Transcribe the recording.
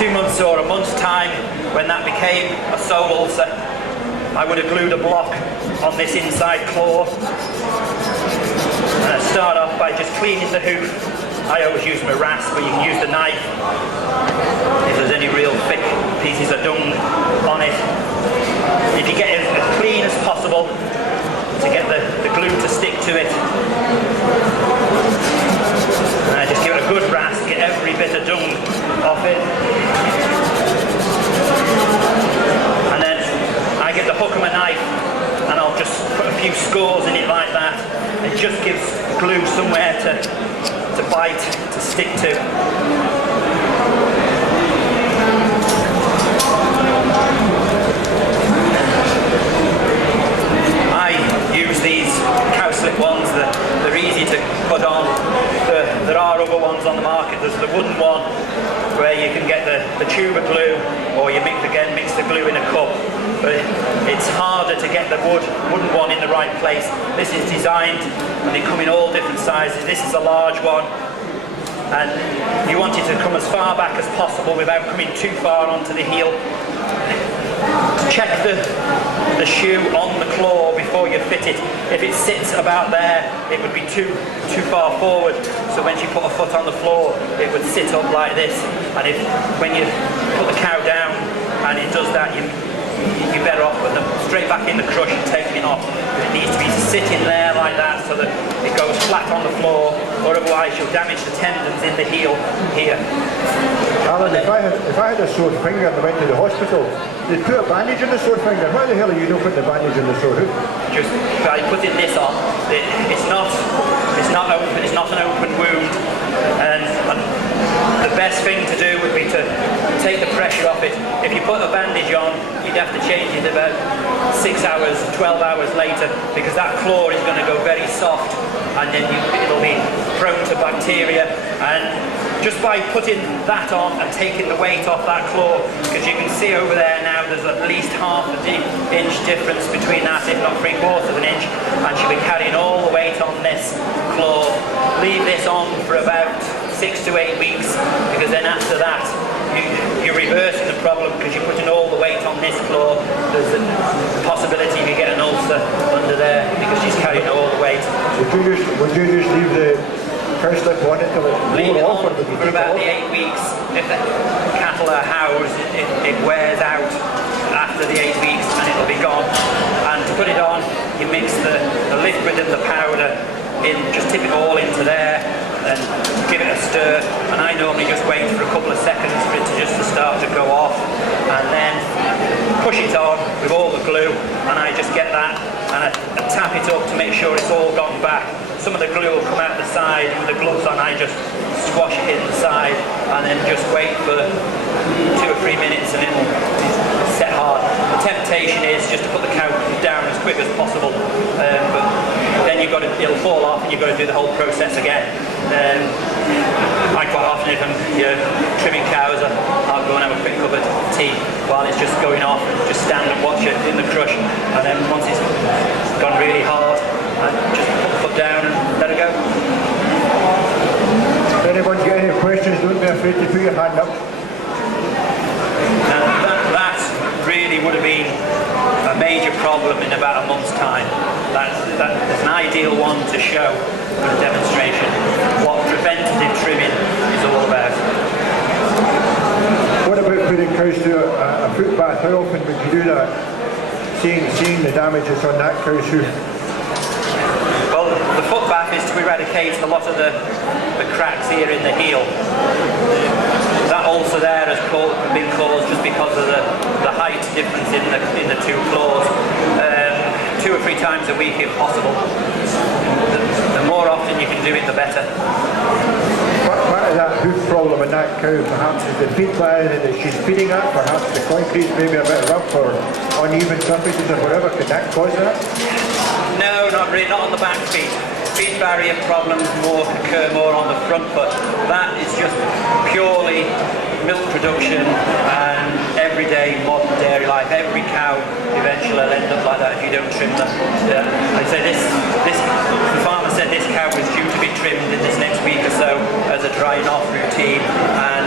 2 months or a month's time, when that became a sole ulcer, I would have glued a block on this inside claw. And I'd start off by just cleaning the hoof. I always use my rasp, but you can use the knife if there's any real thick pieces of dung on it. If you get it as clean as possible to get the glue to stick to it. And just give it a good rasp, get every bit of dung off it. And then I get the hook of my knife and I'll just put a few scores in it like that. It just gives glue somewhere to bite, to stick to. I use these cowslip ones, they're easy to put on. There are other ones on the market. There's the wooden one where you can get the tube of glue, or you mix the glue in a cup. But it's harder to get the wooden one in the right place. This is designed, and they come in all different sizes. This is a large one, and you want it to come as far back as possible without coming too far onto the heel. Check the shoe on the claw before you fit it. If it sits about there, it would be too far forward. So when you put a foot on the floor, it would sit up like this. And when you put the cow down and it does that, you're better off putting them straight back in the crush and taking it off. It needs to be sitting there like that so that it goes flat on the floor, or otherwise you'll damage the tendons in the heel here. Alan, if I had a sore finger and I went to the hospital, they'd put a bandage on the sore finger. Why the hell are you not putting a bandage on the sore hoof? Just by putting this on, it's not open. It's not an open wound, and the best thing to do would be to take the pressure off it. If you put a bandage on, you'd have to change it about 6 hours, 12 hours later, because that claw is going to go very soft, and then it'll be prone to bacteria. And just by putting that on and taking the weight off that claw, because you can see over there now there's at least half an inch difference between that, if not 3/4 of an inch, and she'll be carrying all the weight on this claw. Leave this on for about 6 to 8 weeks, because then after that you're reversing the problem, because you're putting all the weight on this claw. There's a possibility you get an ulcer under there because she's carrying all the weight. Would you just leave the cowslip on it till it leave it off, on for about the 8 weeks? If the cattle are housed, it wears out after the 8 weeks and it'll be gone. And to put it on, you mix the liquid and the powder in, just tip it all into there and give it a stir. And I normally just wait for a couple of seconds for it to start to go off, and then push it on with all the glue, and I just get that and I tap it up to make sure it's all gone back. Some of the glue will come out the side. With the gloves on, I just squash it in the side and then just wait for 2 or 3 minutes and it'll set hard. The temptation is just to put the cow down as quick as possible, but then it'll fall off and you've got to do the whole process again. I quite often, if I'm trimming cows, I'll go and have a quick cup of tea while it's just going off, and just stand and watch it in the crush, and then once it's gone really hard, I just put the foot down and let it go. If anyone's got any questions, don't be afraid to put your hand up. Now that really would have been a major problem in about a month's time. That's an ideal one to show for a demonstration what preventative trimming is all about. What about putting cows to a foot bath? How often would you do that? Seeing the damage that's on that cow's hoof? Well, the foot bath is to eradicate a lot of the cracks here in the heel. That ulcer there has been caused just because of the height difference in the two claws. 2 or 3 times a week if possible. The more often you can do it, the better. Part of that hoof problem in that cow perhaps is the feed line that she's feeding at, perhaps the concrete's maybe a bit rough or uneven surfaces or whatever. Could that cause that? No, not really, not on the back feet. Feed barrier problems occur more on the front foot. That is just purely milk production and everyday modern dairy life. Every cow eventually will end up like that if you don't trim them. Like I say, the farmer said this cow was due to be trimmed in this next week or so as a drying off routine, and